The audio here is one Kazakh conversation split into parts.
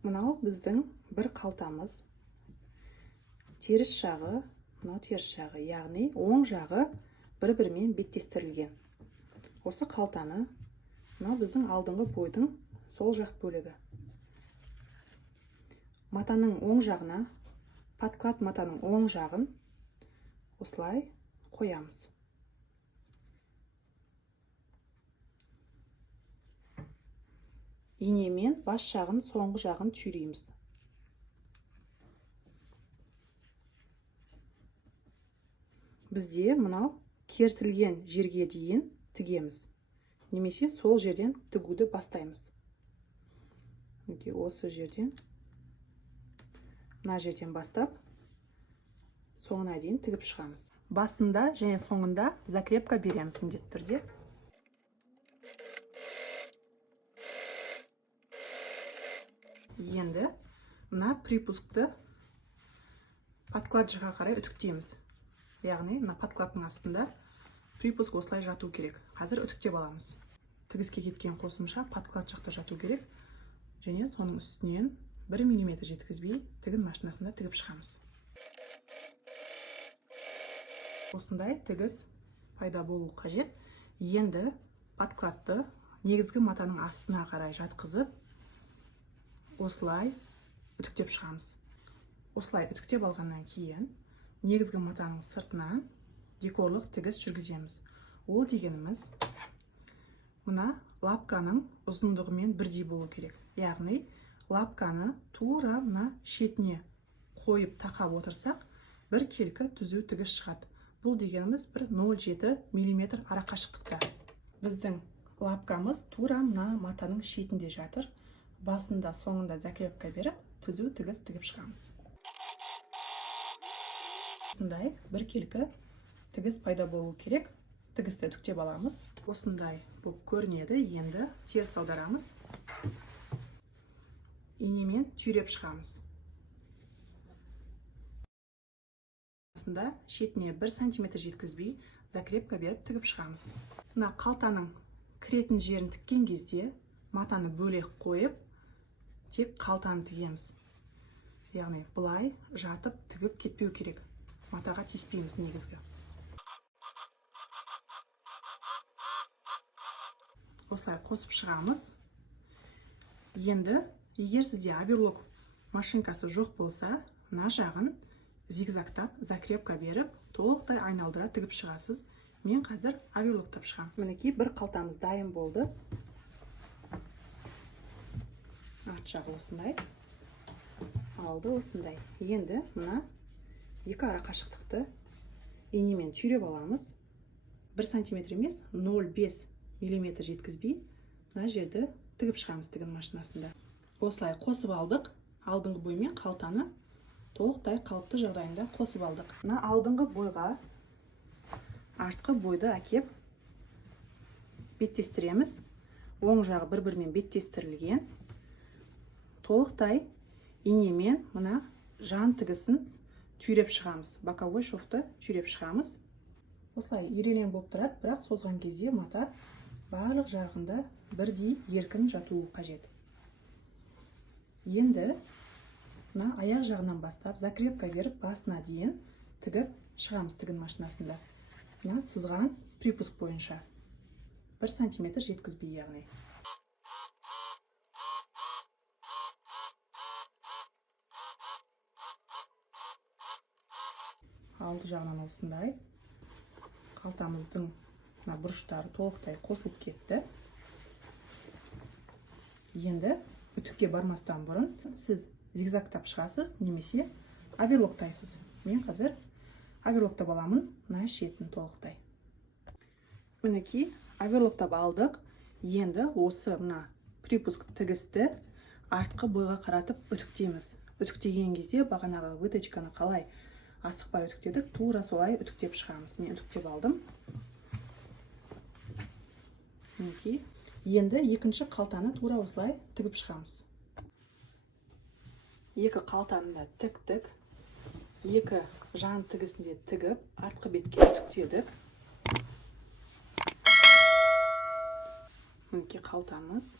Мынау біздің бір қалтамыз. Теріс жағы, мынау теріс жағы, яғни оң жағы бір-бірімен беттестірілген. Осы қалтаны, мынау біздің алдыңғы бойдың сол жақ бөлігі. Матаның оң жағына, подклад матаның оң жағын осылай қоямыз. Инемен бас жағын, соңғы жағын түйрейміз. Бізде мынау кертілген жерге дейін тігеміз. Немесе сол жерден тігуді бастаймыз. Осы жерден, мына жерден бастап, соңына дейін тігіп шығамыз. Басында және соңында закрепка береміз міндетті түрде. Енді мына припускты подклад жаға қарай үтіктейміз. Яғни мына подкладтың астында припуск осылай жату керек. Қазір үтіктеп аламыз. Тігіске кеткен қосымша подклад жақта жату керек. Және соның үстінен 1 мм жеткізбей тігін машинасында тігіп шығамыз. Осындай тігіс пайда болу қажет. Енді подкладты негізгі матаның астына қарай жатқызып, осылай үтіктеп шығамыз. Осылай үтіктеп алғаннан кейін негізгі матаның сыртына декорлық тігіс жүргіземіз. Ол дегеніміз мына лапканың ұзындығымен бірдей болу керек. Яғни лапканы тура мына шетіне қойып тақап отырсақ, бір келкі түзу тігіс шығады. Бұл дегеніміз бір 0,7 мм арақашықтықта. Біздің лапкамыз тура мына матаның шетінде жатыр. Басында соңында закрепка беріп, түзу тігіс тігіп шығамыз. Осындай бір келкі тігіс пайда болу керек. Тігісті үтіктеп аламыз. Осындай болып көрінеді. Енді теріс аударамыз. Инемен түйреп шығамыз. Осында шетіне 1 см жеткізбей, закрепка беріп тігіп шығамыз. Мына қалтаның кіретін жерін тіккен кезде матаны бөлек қойып, тек қалтаны тігеміз. Яғни бұлай жатып тігіп кетпеу керек. Матаға тиіспейміз негізгі. Осылай қосып шығамыз. Енді, егер сізде оверлок машинкасы жоқ болса, мына жағын зигзагтап, закрепка беріп, толықтай айналдыра тігіп шығасыз. Мен қазір оверлоктап шығам. Мінекей бір қалтамыз дайын болды. Арт жағы осындай. Алды осындай. Енді мына екі арақашықтықты инемен түйреп аламыз. 1 см емес, 0,5 мм жеткізбей, мына жерді тігіп шығамыз тігін машинасында. Осылай қосып алдық. Алдыңғы боймен қалтаны толықтай қалыпты жағдайында қосып алдық. Мына алдыңғы бойға артқы бойды әкеп беттестіреміз. Оң жағы бір-бірімен беттестірілген. Толықтай инемен мына жан тігісін түйреп шығамыз. Боковой шовты түйреп шығамыз. Осылай ерелен болып тұрады, бірақ созған кезде мата барлық жағында бірдей еркін жатуы қажет. Енді мына аяқ жағынан бастап закрепка беріп басына дейін тігіп шығамыз тігін машинасында. Мына сызған припуск бойынша 1 см жеткізбей, яғни. Алды жағынан осындай. Қалтамыздың бұрыштары толықтай қосылып кетті. Енді үтікке бармастан бұрын сіз зигзагтап шығасыз, немесе оверлоктайсыз. Мен қазір оверлоктап аламын, мына шетін толықтай. Мінекей оверлоктап алдық. Енді осы мына припуск тігісті артқы бойға қаратып үтіктейміз. Үтіктеген кезде бағанағы выточканы қалай асықпай үтіктедік, тура солай үтіктеп шығамыз. Мен үтіктеп алдым. Мінекей. Енді екінші қалтаны тура осылай тігіп шығамыз. Екі қалтаны да тіктік. Екі жан тігісінде тігіп, артқы бетке үтіктедік. Мінекей қалтамыз.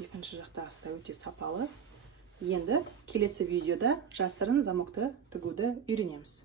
екінші жақтағысы да өте сапалы. Енді келесі видеода жасырын замокты тігуді үйренеміз.